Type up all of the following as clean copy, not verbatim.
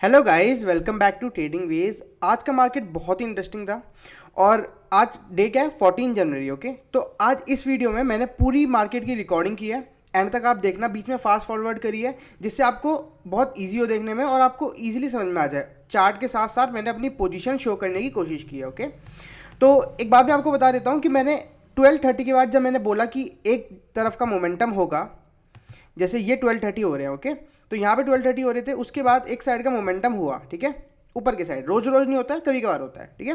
Hello guys, welcome back to trading ways. आज का market बहुत ही इंटरेस्टिंग था और आज डे क्या है, 14 जनवरी। ओके, तो आज इस वीडियो में मैंने पूरी मार्केट की रिकॉर्डिंग की है। एंड तक आप देखना, बीच में फास्ट फॉरवर्ड करी है जिससे आपको बहुत इजी हो देखने में और आपको इजीली समझ में आ जाए। चार्ट के साथ साथ मैंने अपनी पोजीशन शो करने की कोशिश की है। ओके, तो एक बात मैं आपको बता देता हूँ कि मैंने 12:30 के बाद जब मैंने बोला कि एक तरफ का मोमेंटम होगा, जैसे ये 12:30 हो रहे हैं। ओके, तो यहाँ पे 12:30 हो रहे थे, उसके बाद एक साइड का मोमेंटम हुआ। ठीक है, ऊपर के साइड रोज रोज नहीं होता है, कभी कभार होता है। ठीक है,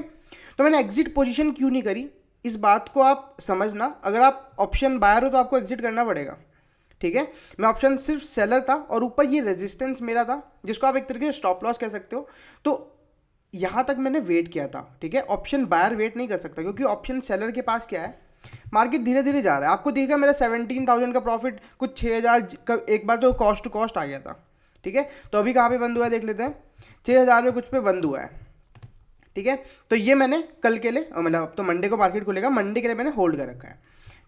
तो मैंने एग्जिट पोजीशन क्यों नहीं करी, इस बात को आप समझना। अगर आप ऑप्शन बायर हो तो आपको एग्जिट करना पड़ेगा। ठीक है, मैं ऑप्शन सिर्फ सेलर था और ऊपर ये रेजिस्टेंस मेरा था, जिसको आप एक तरीके से स्टॉप लॉस कह सकते हो। तो यहाँ तक मैंने वेट किया था। ठीक है, ऑप्शन बायर वेट नहीं कर सकता क्योंकि ऑप्शन सेलर के पास क्या है, मार्केट धीरे धीरे जा रहा है। आपको दिखेगा मेरा 17,000 का प्रॉफिट कुछ 6,000 का एक बार तो कॉस्ट टू कॉस्ट आ गया था। ठीक है, तो अभी कहाँ पे बंद हुआ है देख लेते हैं। 6,000 में कुछ पे बंद हुआ है। ठीक है, तो ये मैंने कल के लिए, मतलब अब तो मंडे को मार्केट खुलेगा, मंडे के लिए मैंने होल्ड कर रखा है।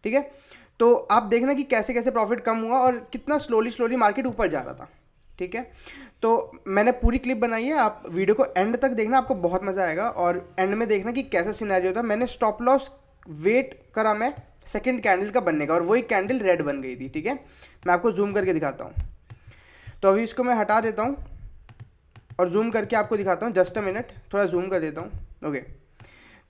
ठीक है, तो आप देखना कि कैसे कैसे प्रॉफिट कम हुआ और कितना स्लोली स्लोली मार्केट ऊपर जा रहा था। ठीक है, तो मैंने पूरी क्लिप बनाई है, आप वीडियो को एंड तक देखना, आपको बहुत मज़ा आएगा। और एंड में देखना कि कैसा सिनेरियो था। मैंने स्टॉप लॉस वेट करा मैं सेकंड कैंडल का बनने का, और वही कैंडल रेड बन गई थी। ठीक है, मैं आपको जूम करके दिखाता हूँ। तो अभी इसको मैं हटा देता हूँ और जूम करके आपको दिखाता हूँ। जस्ट अ मिनट, थोड़ा जूम कर देता हूँ। ओके,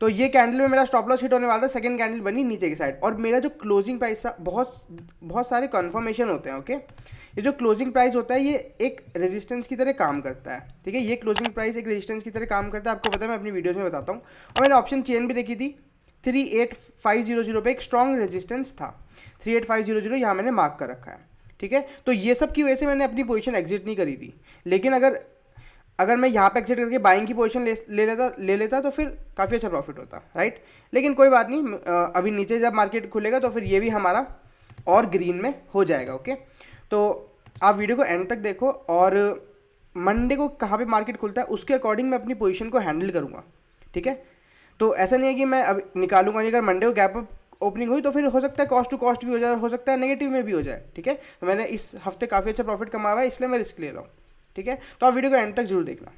तो ये कैंडल में मेरा स्टॉप लॉस हिट होने वाला था, सेकंड कैंडल बनी नीचे की साइड, और मेरा जो क्लोजिंग प्राइस था, बहुत बहुत सारे कन्फर्मेशन होते हैं। ओके, ये जो क्लोजिंग प्राइस होता है ये एक रेजिस्टेंस की तरह काम करता है। ठीक है, ये क्लोजिंग प्राइस एक रेजिस्टेंस की तरह काम करता है, आपको पता है, मैं अपनी वीडियोज़ में बताता हूँ। और मैंने ऑप्शन चेन भी देखी थी, 38,500 पे एक स्ट्रॉन्ग रेजिस्टेंस था। 38,500 यहाँ मैंने मार्क कर रखा है। ठीक है, तो ये सब की वजह से मैंने अपनी पोजीशन एग्जिट नहीं करी थी। लेकिन अगर अगर मैं यहाँ पे एग्जिट करके बाइंग की पोजीशन ले लेता तो फिर काफ़ी अच्छा प्रॉफिट होता, राइट। लेकिन कोई बात नहीं, अभी नीचे जब मार्केट खुलेगा तो फिर ये भी हमारा और ग्रीन में हो जाएगा। ओके, तो आप वीडियो को एंड तक देखो और मंडे को कहाँ पे मार्केट खुलता है उसके अकॉर्डिंग मैं अपनी पोजीशन को हैंडल करूँगा। ठीक है, तो ऐसा नहीं है कि मैं अब निकालूंगा नहीं। अगर मंडे को गैप अप ओपनिंग हुई तो फिर हो सकता है कॉस्ट टू कॉस्ट भी हो जाए, हो सकता है नेगेटिव में भी हो जाए। ठीक है, तो मैंने इस हफ्ते काफ़ी अच्छा प्रॉफिट कमाया हुआ है, इसलिए मैं रिस्क ले रहा हूँ। ठीक है, तो आप वीडियो को एंड तक जरूर देखना।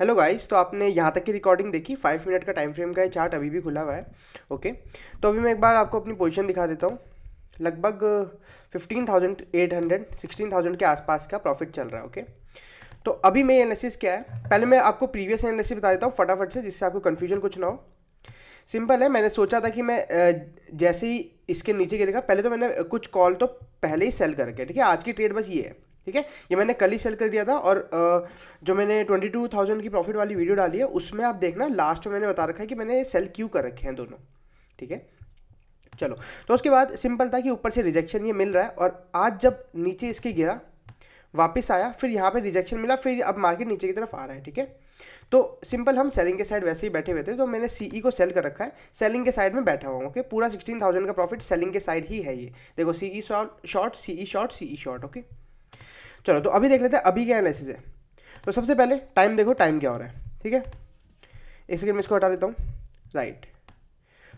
हेलो गाइस, तो आपने यहाँ तक की रिकॉर्डिंग देखी, 5 मिनट का टाइम फ्रेम का ये चार्ट अभी भी खुला हुआ है। ओके, तो अभी मैं एक बार आपको अपनी पोजीशन दिखा देता हूँ। लगभग 15,800 16,000 के आसपास का प्रॉफिट चल रहा है। ओके, तो अभी मैं एनालिसिस क्या है, पहले मैं आपको प्रीवियस एनालिसिस बता देता हूँ फटाफट से, जिससे आपको कन्फ्यूजन कुछ ना हो। सिंपल है, मैंने सोचा था कि मैं जैसे ही इसके नीचे गिरेगा, पहले तो मैंने कुछ कॉल तो पहले ही सेल करके, ठीक है। आज की ट्रेड बस ये है, ठीक है। ये मैंने कल ही सेल कर दिया था, और जो मैंने 22,000 की प्रॉफिट वाली वीडियो डाली है उसमें आप देखना, लास्ट में मैंने बता रखा है कि मैंने सेल क्यों कर रखे हैं दोनों, ठीक है। चलो, तो उसके बाद सिंपल था कि ऊपर से रिजेक्शन ये मिल रहा है, और आज जब नीचे इसके गिरा, वापस आया, फिर यहाँ पे रिजेक्शन मिला, फिर अब मार्केट नीचे की तरफ आ रहा है, ठीक है। तो सिंपल हम सेलिंग के साइड वैसे ही बैठे हुए थे, तो मैंने सीई को सेल कर रखा है, सेलिंग के साइड में बैठा हुआ हूँ। ओके, पूरा 16,000 का प्रॉफिट सेलिंग के साइड ही है। ये देखो, CE short, CE short, CE short. Okay, चलो तो अभी देख लेते हैं अभी क्या एनालिसिस है। तो सबसे पहले टाइम देखो, टाइम क्या हो रहा है, ठीक है। एक सेकंड में इसको हटा देता हूँ, राइट।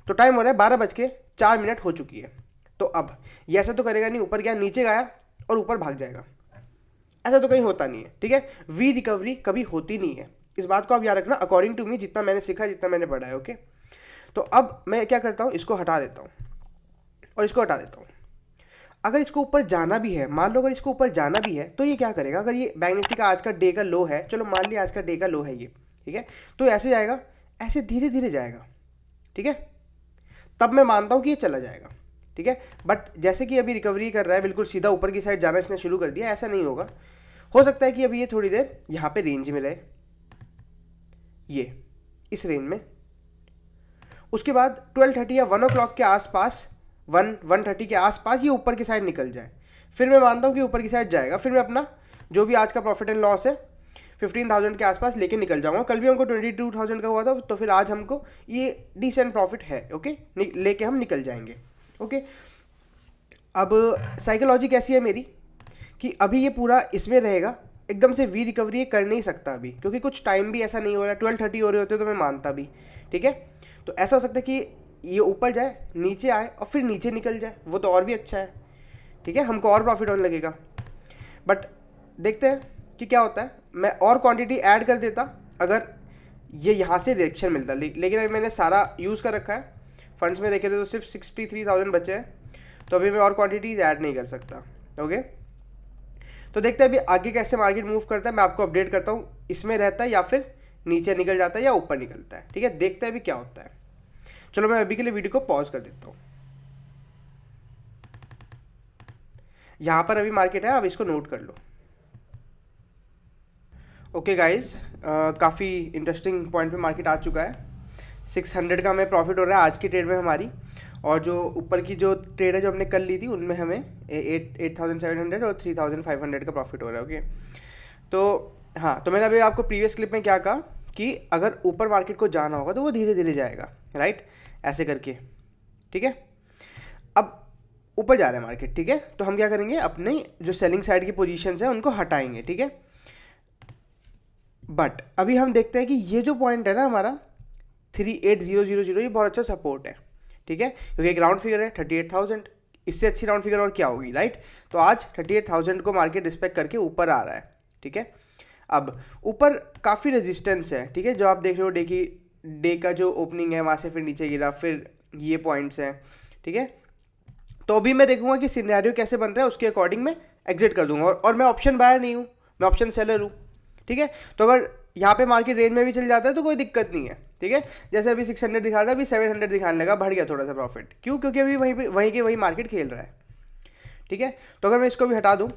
तो टाइम हो रहा है 12:04 हो चुकी है। तो अब ये ऐसा तो करेगा नहीं, ऊपर गया, नीचे गया और ऊपर भाग जाएगा, ऐसा तो कहीं होता नहीं है, ठीक है। वी रिकवरी कभी होती नहीं है, इस बात को आप याद रखना, अकॉर्डिंग टू मी, जितना मैंने सीखा, जितना मैंने पढ़ा है। ओके, तो अब मैं क्या करता हूँ, इसको हटा देता हूँ और इसको हटा देता हूँ। अगर इसको ऊपर जाना भी है, मान लो अगर इसको ऊपर जाना भी है, तो ये क्या करेगा, अगर ये बैंक निफ्टी का आज का डे का लो है, चलो मान लिया आज का डे का लो है ये, ठीक है, तो ऐसे जाएगा, ऐसे धीरे धीरे जाएगा, ठीक है। तब मैं मानता हूँ कि ये चला जाएगा, ठीक है। बट जैसे कि अभी रिकवरी कर रहा है, बिल्कुल सीधा ऊपर की साइड जाना इसने शुरू कर दिया, ऐसा नहीं होगा। हो सकता है कि अभी ये थोड़ी देर यहाँ पे रेंज में रहे, ये इस रेंज में, उसके बाद 12:30 या 1 o'clock के आसपास, 1:30 के आसपास ये ऊपर की साइड निकल जाए, फिर मैं मानता हूँ कि ऊपर की साइड जाएगा, फिर मैं अपना जो भी आज का प्रॉफिट एंड लॉस है 15,000 के आसपास लेके निकल जाऊंगा। कल भी हमको 22,000 का हुआ था, तो फिर आज हमको ये डिसेंट प्रॉफिट है। ओके, लेके हम निकल जाएंगे। ओके, अब साइकोलॉजी कैसी है मेरी, कि अभी ये पूरा इसमें रहेगा, एकदम से वी रिकवरी कर नहीं सकता अभी, क्योंकि कुछ टाइम भी ऐसा नहीं हो रहा है। 12:30 हो रहे होते तो मैं मानता भी, ठीक है। तो ऐसा हो सकता है कि ये ऊपर जाए, नीचे आए और फिर नीचे निकल जाए, वो तो और भी अच्छा है, ठीक है, हमको और प्रॉफिट होने लगेगा। बट देखते हैं कि क्या होता है। मैं और क्वांटिटी ऐड कर देता अगर ये यहाँ से रिएक्शन मिलता, लेकिन अभी मैंने सारा यूज़ कर रखा है। फंड्स में देखे तो सिर्फ 63,000 बचे हैं, तो अभी मैं और क्वांटिटीज ऐड नहीं कर सकता। ओके, तो देखते हैं अभी आगे कैसे मार्केट मूव करता है, मैं आपको अपडेट करता हूँ, इसमें रहता है या फिर नीचे निकल जाता है या ऊपर निकलता है, ठीक है। देखते हैं अभी क्या होता है। चलो मैं अभी के लिए वीडियो को पॉज कर देता हूँ। यहाँ पर अभी मार्केट है, अब इसको नोट कर लो। ओके गाइज, काफ़ी इंटरेस्टिंग पॉइंट पे मार्केट आ चुका है। 600 का हमें प्रॉफिट हो रहा है आज की ट्रेड में हमारी, और जो ऊपर की जो ट्रेड है जो हमने कल ली थी, उनमें हमें 8,700 और 3,500 का प्रॉफिट हो रहा है। ओके, तो हाँ, तो मैंने अभी आपको प्रीवियस क्लिप में क्या कहा कि अगर ऊपर मार्केट को जाना होगा तो वो धीरे धीरे जाएगा, राइट, ऐसे करके, ठीक है। अब ऊपर जा रहा है मार्केट, ठीक है, तो हम क्या करेंगे, अपने जो सेलिंग साइड की पोजीशंस हैं उनको हटाएंगे, ठीक है। बट अभी हम देखते हैं कि ये जो पॉइंट है ना हमारा 38,000, ये बहुत अच्छा सपोर्ट है, ठीक है, क्योंकि एक राउंड फिगर है 38,000, इससे अच्छी राउंड फिगर और क्या होगी, राइट। तो आज 38,000 को मार्केट रिस्पेक्ट करके ऊपर आ रहा है, ठीक है। अब ऊपर काफ़ी रेजिस्टेंस है, ठीक है, जो आप देख रहे हो डे का जो ओपनिंग है वहाँ से फिर नीचे गिरा, फिर ये पॉइंट्स हैं, ठीक है। तो अभी मैं देखूंगा कि सिनेरियो कैसे बन रहा है, उसके अकॉर्डिंग मैं एग्जिट कर दूंगा, और मैं ऑप्शन बायर नहीं हूँ, मैं ऑप्शन सेलर हूँ, ठीक है। तो अगर यहाँ पे मार्केट रेंज में भी चल जाता है तो कोई दिक्कत नहीं है, ठीक है। जैसे अभी 600 दिखा था, अभी 700 दिखाने लगा, बढ़ गया थोड़ा सा प्रॉफिट, क्यों, क्योंकि अभी वहीं मार्केट खेल रहा है, ठीक है। तो अगर मैं इसको भी हटा दूँ,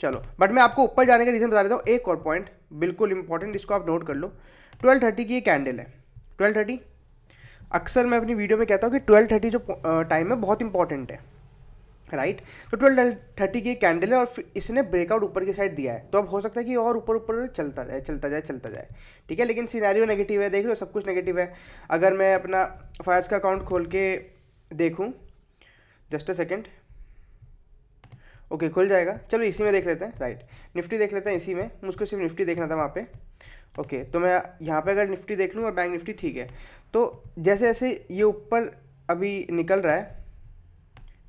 चलो, बट मैं आपको ऊपर जाने का रीज़न बता देता हूँ। एक और पॉइंट बिल्कुल इंपॉर्टेंट, इसको आप नोट कर लो। 12:30 की ये कैंडल है, 12:30, अक्सर मैं अपनी वीडियो में कहता हूँ कि 12:30 जो टाइम है बहुत इंपॉर्टेंट है, राइट। तो 12:30 की कैंडल है और फिर इसने ब्रेकआउट ऊपर की साइड दिया है, तो अब हो सकता है कि और ऊपर ऊपर चलता जाए चलता जाए चलता जाए, ठीक है। लेकिन सिनेरियो नेगेटिव है, देख लो सब कुछ नेगेटिव है। अगर मैं अपना फायर्स का अकाउंट खोल के देखूँ, जस्ट अ सेकेंड, ओके, खुल जाएगा, चलो इसी में देख लेते हैं, राइट। निफ्टी देख लेते हैं इसी में, मुझको सिर्फ निफ्टी देखना था वहाँ पे। ओके, तो मैं यहाँ पे अगर निफ्टी देख लूँ और बैंक निफ्टी, ठीक है, तो जैसे जैसे ये ऊपर अभी निकल रहा है,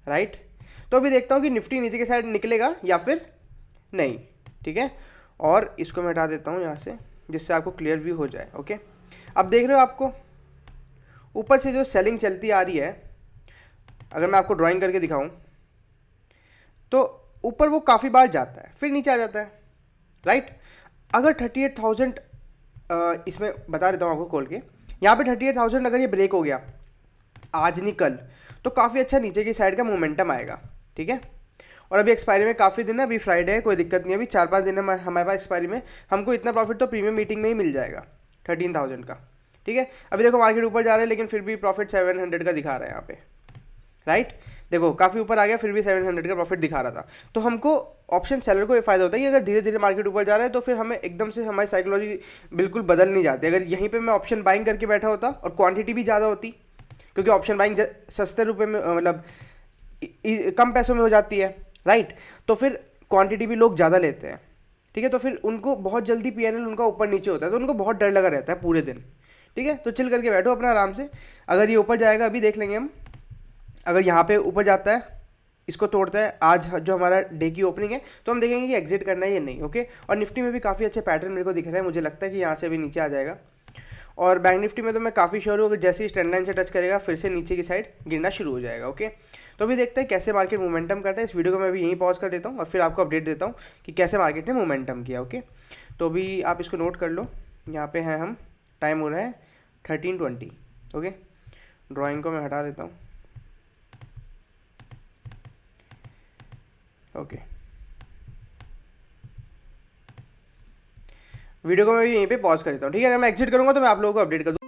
राइट, तो अभी देखता हूँ कि निफ्टी नीचे की साइड निकलेगा या फिर नहीं, ठीक है। और इसको मैं हटा देता हूँ यहाँ से, जिससे आपको क्लियर व्यू हो जाए। ओके, अब देख रहे हो आपको ऊपर से जो सेलिंग चलती आ रही है, अगर मैं आपको ड्राइंग करके दिखाऊं तो ऊपर वो काफ़ी बार जाता है फिर नीचे आ जाता है, राइट। अगर 38,000 इसमें बता देता हूँ आपको खोल के, यहाँ पे 38,000 अगर ये ब्रेक हो गया आज नहीं कल, तो काफ़ी अच्छा नीचे की साइड का मोमेंटम आएगा, ठीक है। और अभी एक्सपायरी में काफ़ी दिन है, अभी फ्राइडे है, कोई दिक्कत नहीं है, अभी 4-5 दिन है हमारे पास एक्सपायरी में। हमको इतना प्रॉफिट तो प्रीमियम मीटिंग में ही मिल जाएगा 13,000 का, ठीक है। अभी देखो मार्केट ऊपर जा रहा है लेकिन फिर भी प्रॉफिट 700 का दिखा रहा है यहाँ पे, राइट। देखो काफ़ी ऊपर आ गया फिर भी 700 का प्रॉफिट दिखा रहा था। तो हमको ऑप्शन सेलर को ये फायदा होता है कि अगर धीरे धीरे मार्केट ऊपर जा रहा है तो फिर हमें एकदम से हमारी साइकोलॉजी बिल्कुल बदल नहीं जाती। अगर यहीं पे मैं ऑप्शन बाइंग करके बैठा होता और क्वांटिटी भी ज़्यादा होती, क्योंकि ऑप्शन बाइंग सस्ते रुपए में मतलब कम पैसों में हो जाती है, राइट। तो फिर क्वांटिटी भी लोग ज़्यादा लेते हैं, ठीक है। तो फिर उनको बहुत जल्दी पीएनएल उनका ऊपर नीचे होता है, तो उनको बहुत डर लगा रहता है पूरे दिन, ठीक है। तो चिल करके बैठो अपना आराम से। अगर ये ऊपर जाएगा अभी देख लेंगे हम, अगर यहाँ पे ऊपर जाता है इसको तोड़ता है आज जो हमारा डे की ओपनिंग है, तो हम देखेंगे कि एग्जिट करना है या नहीं। ओके, और निफ्टी में भी काफ़ी अच्छे पैटर्न मेरे को दिख रहे हैं, मुझे लगता है कि यहाँ से अभी नीचे आ जाएगा। और बैंक निफ्टी में तो मैं काफ़ी श्योर हूँ, अगर जैसे ही ट्रेंड लाइन से टच करेगा फिर से नीचे की साइड गिरना शुरू हो जाएगा। ओके, तो अभी देखते हैं कैसे मार्केट मोमेंटम करता है। इस वीडियो को मैं अभी यहीं पॉज कर देता हूँ और फिर आपको अपडेट देता हूँ कि कैसे मार्केट ने मोमेंटम किया। ओके, तो अभी आप इसको नोट कर लो, यहाँ पे हैं हम, टाइम हो रहा है 13:20। ओके, ड्राइंग को मैं हटा देता हूँ। ओके, वीडियो को मैं यहीं पे पॉज कर देता हूँ, ठीक है। अगर मैं एग्जिट करूँगा तो मैं आप लोगों को अपडेट कर दूँ।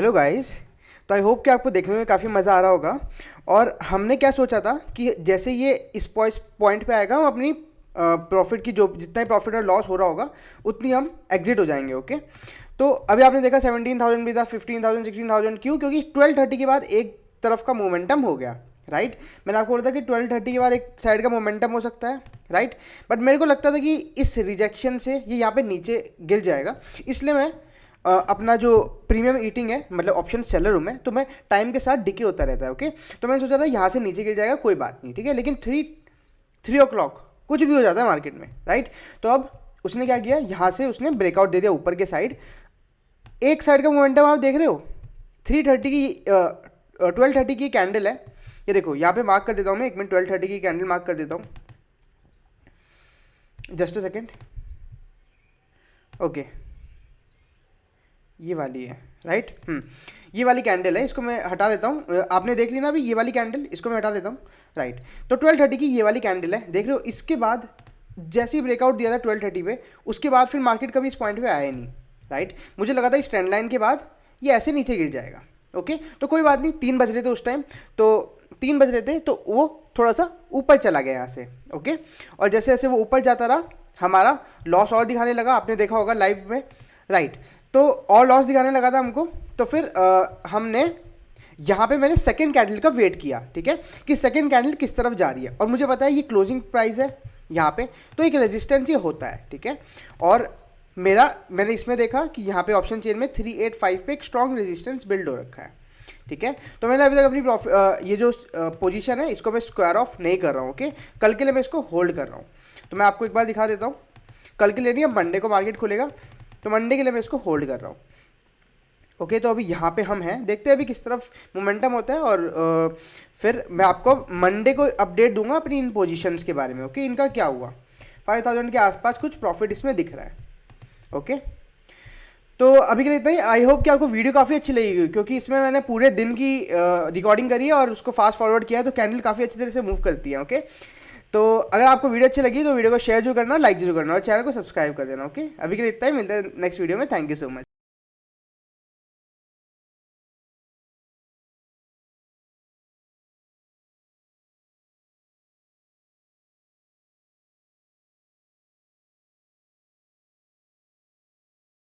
Hello guys. तो आई होप कि आपको देखने में काफ़ी मज़ा आ रहा होगा। और हमने क्या सोचा था कि जैसे ये इस पॉइंट पे आएगा, हम अपनी प्रॉफिट की जो जितना ही प्रॉफिट और लॉस हो रहा होगा उतनी हम एग्जिट हो जाएंगे। ओके, तो अभी आपने देखा 17,000 भी था, 15,000, 16,000। क्यों? क्योंकि 12:30 के बाद एक तरफ का मोमेंटम हो गया, राइट। मैंने आपको बोला था कि 12:30 के बाद एक साइड का मोमेंटम हो सकता है, राइट। बट मेरे को लगता था कि इस रिजेक्शन से ये यहाँ पे नीचे गिर जाएगा, इसलिए मैं अपना जो प्रीमियम ईटिंग है, मतलब ऑप्शन सेलर हूँ मैं, तो मैं टाइम के साथ डिके होता रहता है। ओके, तो मैंने सोचा था यहाँ से नीचे गिर जाएगा, कोई बात नहीं, ठीक है। लेकिन 3 o'clock कुछ भी हो जाता है मार्केट में, राइट। तो अब उसने क्या किया, यहाँ से उसने ब्रेकआउट दे दिया ऊपर के साइड। एक साइड का मोमेंटम आप देख रहे हो, 3:30 की 12:30 की कैंडल है, ये देखो यहाँ पे मार्क कर देता हूँ मैं, 1 मिनट, 12:30 की कैंडल मार्क कर देता हूँ, जस्ट अ सेकेंड। ओके, ये वाली है, राइट। ये वाली कैंडल है, इसको मैं हटा देता हूँ। आपने देख ली ना अभी ये वाली कैंडल, इसको मैं हटा देता हूँ, राइट। तो 12:30 की ये वाली कैंडल है, देख रहे हो। इसके बाद जैसे ही ब्रेकआउट दिया था 12:30 पे, उसके बाद फिर मार्केट कभी इस पॉइंट पे आया ही नहीं, राइट। मुझे लगा था इस ट्रेंड लाइन के बाद ये ऐसे नीचे गिर जाएगा। ओके, तो कोई बात नहीं, 3 बज रहे थे उस टाइम, तो 3 बज रहे थे तो वो थोड़ा सा ऊपर चला गया यहाँ से। ओके, और जैसे जैसे वो ऊपर जाता रहा, हमारा लॉस और दिखाने लगा, आपने देखा होगा लाइव में, राइट। तो और लॉस दिखाने लगा था हमको, तो फिर हमने यहाँ पे मैंने सेकंड कैंडल का वेट किया, ठीक है, कि सेकंड कैंडल किस तरफ जा रही है। और मुझे पता है ये क्लोजिंग प्राइस है यहाँ पे, तो एक रेजिस्टेंस ये होता है, ठीक है। और मैंने इसमें देखा कि यहाँ पे ऑप्शन चेन में 385 पे एक स्ट्रॉन्ग रेजिस्टेंस बिल्ड हो रखा है, ठीक है। तो मैंने अभी तक अपनी ये जो पोजीशन है इसको मैं स्क्वायर ऑफ नहीं कर रहा हूँ। ओके, कल के लिए मैं इसको होल्ड कर रहा हूँ। तो मैं आपको एक बार दिखा देता हूँ, कल के लिए नहीं, अब मंडे को मार्केट खुलेगा, तो मंडे के लिए मैं इसको होल्ड कर रहा हूँ। ओके, तो अभी यहाँ पे हम हैं, देखते हैं अभी किस तरफ मोमेंटम होता है, और फिर मैं आपको मंडे को अपडेट दूंगा अपनी इन पोजीशंस के बारे में। ओके, इनका क्या हुआ, 5,000 के आसपास कुछ प्रॉफिट इसमें दिख रहा है। ओके, तो अभी के लिए इतना ही। आई होप कि आपको वीडियो काफ़ी अच्छी लगेगी, क्योंकि इसमें मैंने पूरे दिन की रिकॉर्डिंग करी है और उसको फास्ट फॉरवर्ड किया है, तो कैंडल काफ़ी अच्छी तरह से मूव करती है। ओके, तो अगर आपको वीडियो अच्छी लगी तो वीडियो को शेयर जरूर करना, लाइक जरूर करना और चैनल को सब्सक्राइब कर देना। ओके, अभी के लिए इतना ही, मिलता है नेक्स्ट वीडियो में। Thank you so much.